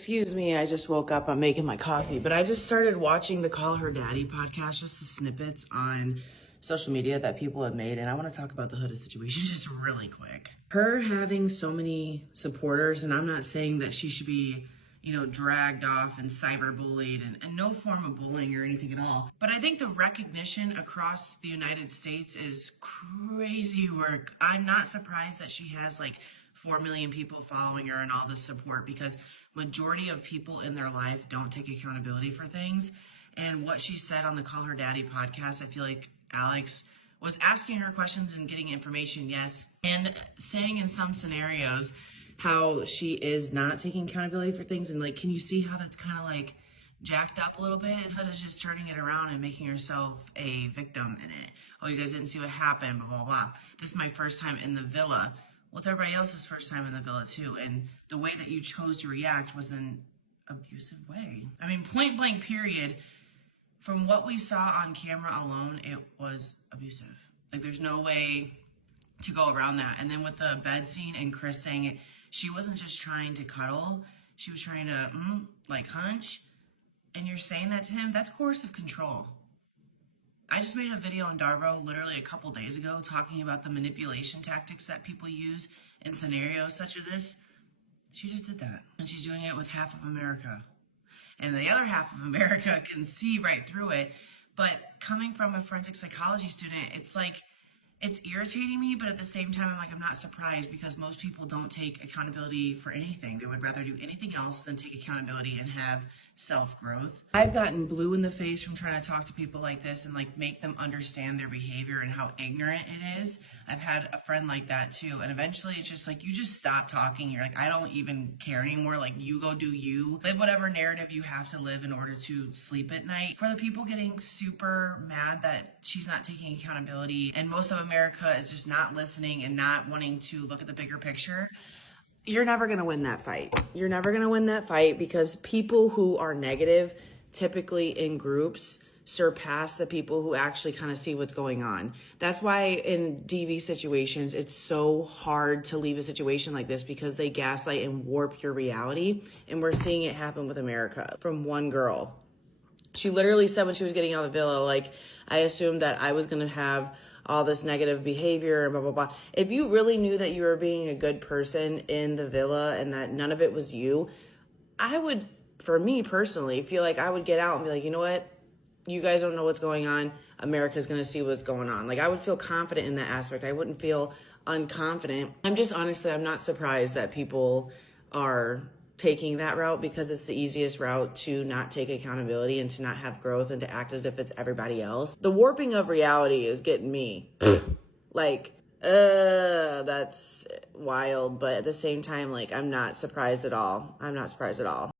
Excuse me, I just woke up. I'm making my coffee, but I just started watching the Call Her Daddy podcast, just the snippets on social media that people have made. And I want to talk about the Huda situation just really quick. Her having so many supporters, and I'm not saying that she should be, dragged off and cyberbullied and no form of bullying or anything at all. But I think the recognition across the United States is crazy work. I'm not surprised that she has like 4 million people following her and all this support, because majority of people in their life don't take accountability for things. And what she said on the Call Her Daddy podcast, I feel like Alex was asking her questions and getting information, yes, and saying in some scenarios how she is not taking accountability for things. And like, can you see how that's kind of like jacked up a little bit? Huda's just turning it around and making herself a victim in it. Oh, you guys didn't see what happened, blah, blah, blah. This is my first time in the villa. Well, it's everybody else's first time in the villa too. And the way that you chose to react was an abusive way. I mean, point blank period. From what we saw on camera alone, it was abusive. Like, there's no way to go around that. And then with the bed scene and Chris saying it, she wasn't just trying to cuddle. She was trying to, hunch. And you're saying that to him, that's coercive control. I just made a video on Darvo literally a couple days ago talking about the manipulation tactics that people use in scenarios such as this. She just did that. And she's doing it with half of America. And the other half of America can see right through it. But coming from a forensic psychology student, it's like, it's irritating me, but at the same time, I'm not surprised, because most people don't take accountability for anything. They would rather do anything else than take accountability and have self-growth. I've gotten blue in the face from trying to talk to people like this and make them understand their behavior and how ignorant it is. I've had a friend like that too. And eventually it's just like, you just stop talking. You're like, I don't even care anymore. Like, you go do you. Live whatever narrative you have to live in order to sleep at night. For the people getting super mad that she's not taking accountability and most of America is just not listening and not wanting to look at the bigger picture, you're never going to win that fight. You're never going to win that fight, because people who are negative, typically in groups, surpass the people who actually kind of see what's going on. That's why in DV situations, it's so hard to leave a situation like this, because they gaslight and warp your reality. And we're seeing it happen with America from one girl. She literally said when she was getting out of the villa, I assumed that I was going to have all this negative behavior, blah, blah, blah. If you really knew that you were being a good person in the villa and that none of it was you, I would, for me personally, feel like I would get out and be like, you know what? You guys don't know what's going on. America's going to see what's going on. I would feel confident in that aspect. I wouldn't feel unconfident. I'm not surprised that people are taking that route, because it's the easiest route to not take accountability and to not have growth and to act as if it's everybody else. The warping of reality is getting me. That's wild. But at the same time, I'm not surprised at all. I'm not surprised at all.